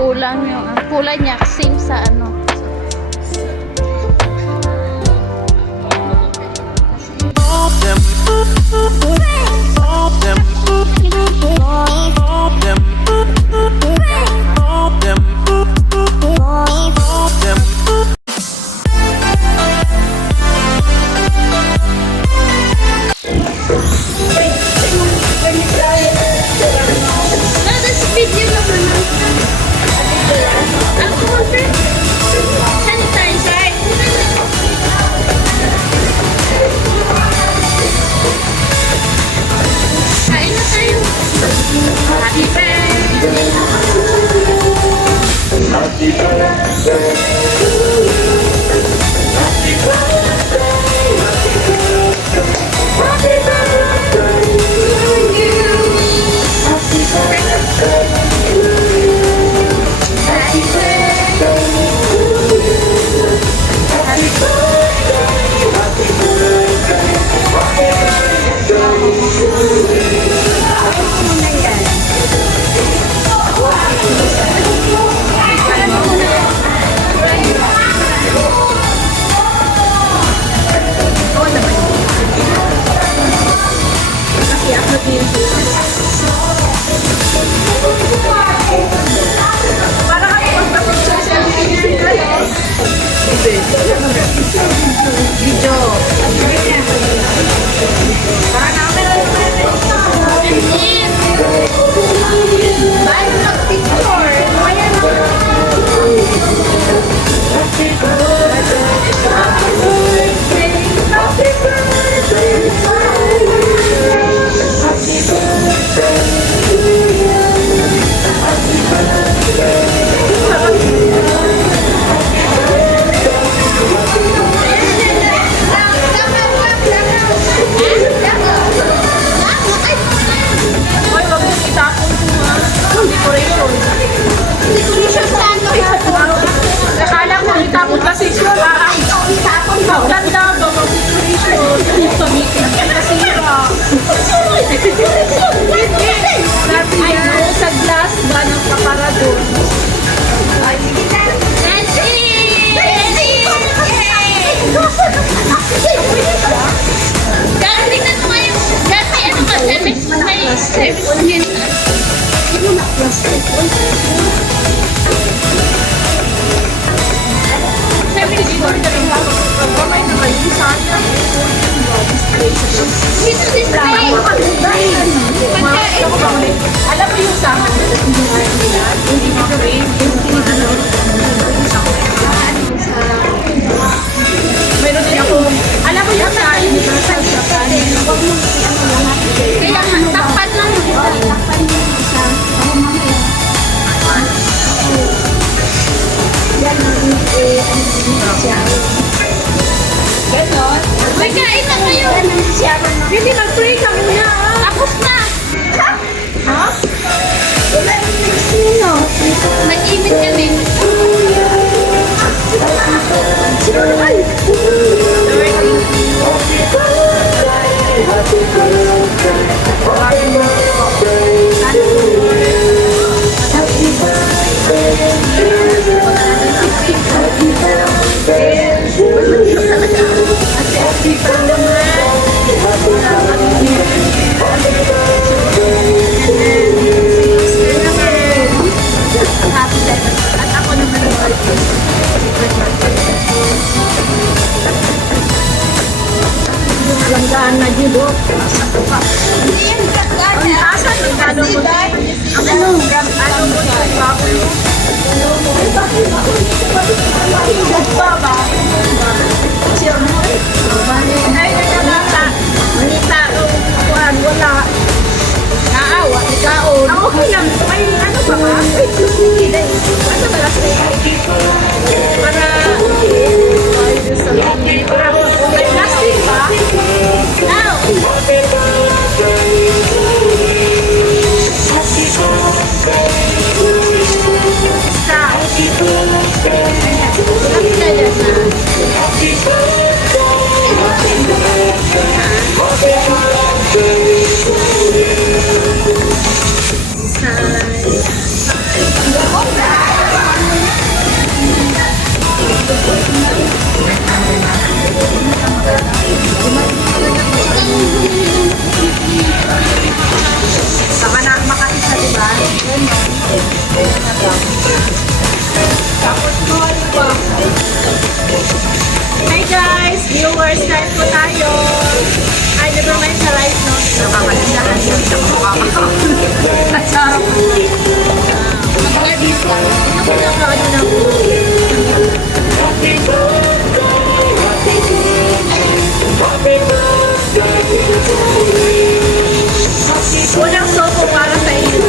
Kulang yung kulay niya same sa ano. Alam mo yung sa hindi mo frame, meron din ako, alam mo yung sa Universal Japan, kaya takpan lang yung isa, takpan yung isa, yan ang ganon. Uy, kain na kayo! Hindi, mag-pray ka muna. Tapos na! Ha? Wala yung nagsino. Nag-imit kami. Langgaan na judo. Hindi yan kaklaan. Ang tasan ng ano mo. Ano mo yung baboy mo? Bakit pa ba? Siya mo eh. Ay, nanata. Manita. Wala. Naawa. Ikaon. Okay lang. May ano pa ba? Wait. Basta balas na para may plastic ba? Now! Sa Hi guys! Viewers, start po tayo! Ay, never mind sa live, no? Nakakalandahan yun sa mukha ko. Nasarap po. Mag-edit ka. Ano ko lang ano na po? Unang soko para sa inyo.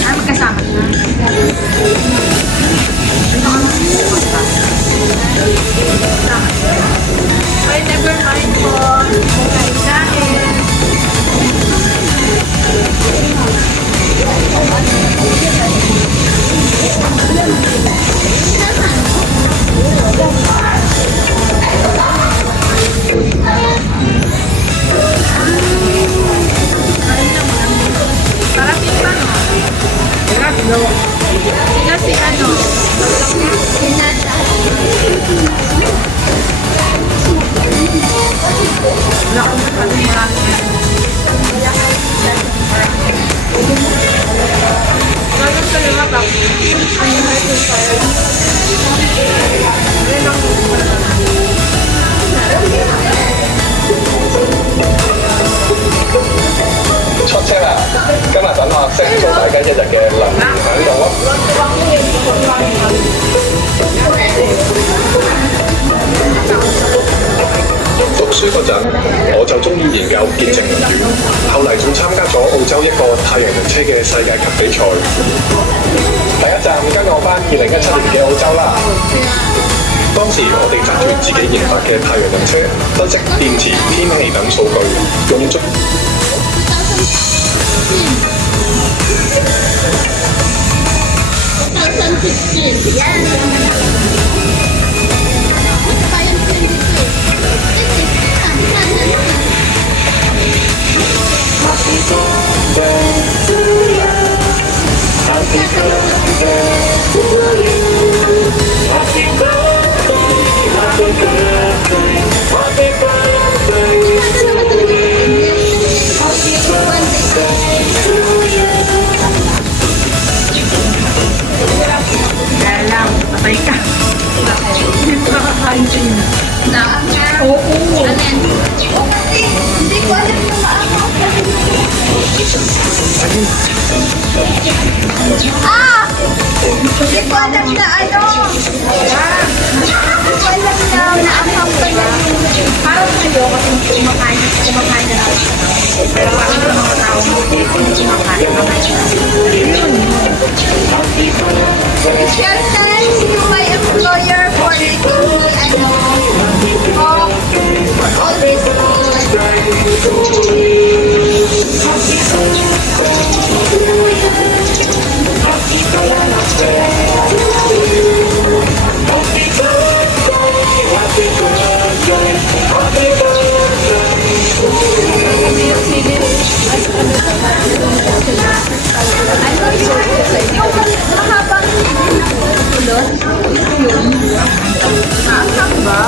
Ah, magkasama na. Ay, never mind po. Kain namin. Parating pa, no? Kasi ano? Wala akong masyadong marami. Lalo sa lima pa. Ano na ito tayo?出車啦！今日等學識做大家一日嘅能源響度咯。讀書嗰陣，我就中意研究潔淨能源，後嚟仲參加咗澳洲一個太陽能車嘅世界級比賽。第一站跟我翻2017年嘅澳洲啦。當時我哋揸住自己研發嘅太陽能車，分析電池、天氣等數據，用足。Patay ka. Hindi mo nakakain siya yun. Oo. Hindi ko alam kung maakaw. Ah! Hindi ko alam na ano. Hindi ko alam na naakaw pa yan. Parang kayo kasi kumakain na lang. Pero parang yung mga tao hindi kumakain. Shelton, you my employer for making me for all this mahabang kulot. Maasap ba?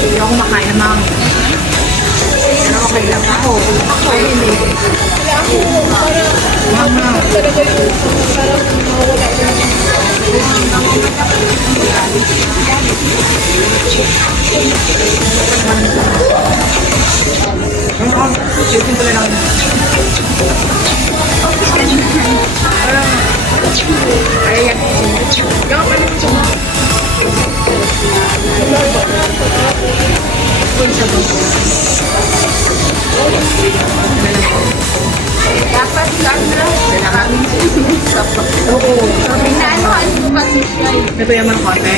Hindi ako makain na mga. Pero okay lang ako. Ako hindi. Mama. Chicken pala lang. Ayan. Yung palit siya. Dapat lang na. Kailangan oo. Pinaanohan ko kasi siya. Ito yung mga konti.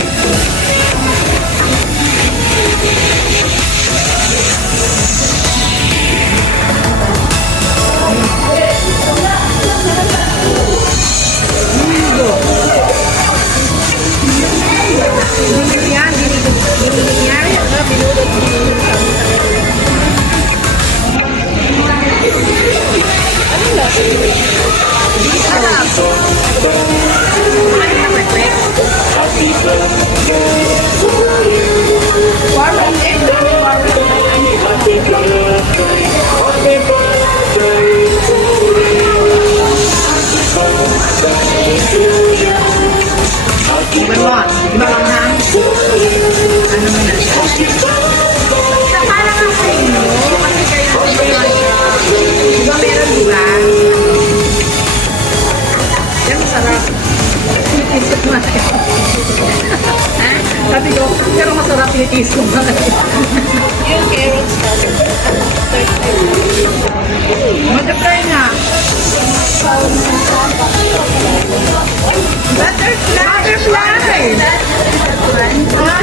Yan, tinitiis ko ba? Yung carrots na. Butterfly na. Butterfly! Ah.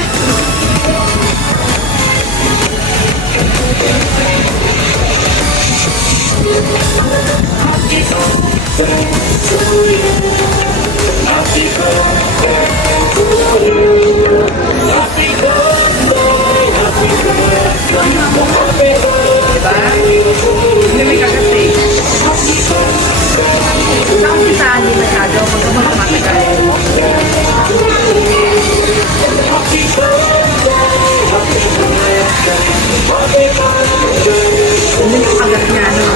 Diba? Hindi may kakasi. Saan kita hindi masyado magkamang matagal. Hindi yung kagat niya, no?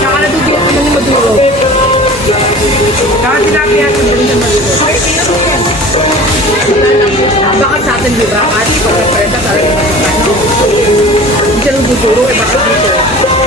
Saka natutulog ko na ni Maduro. Saka tilapia sa dali na Maduro. Bakit sa atin, di ba? At pagkaparenta talaga yung ano. Hindi siya nang tuturo, eh bakit dito?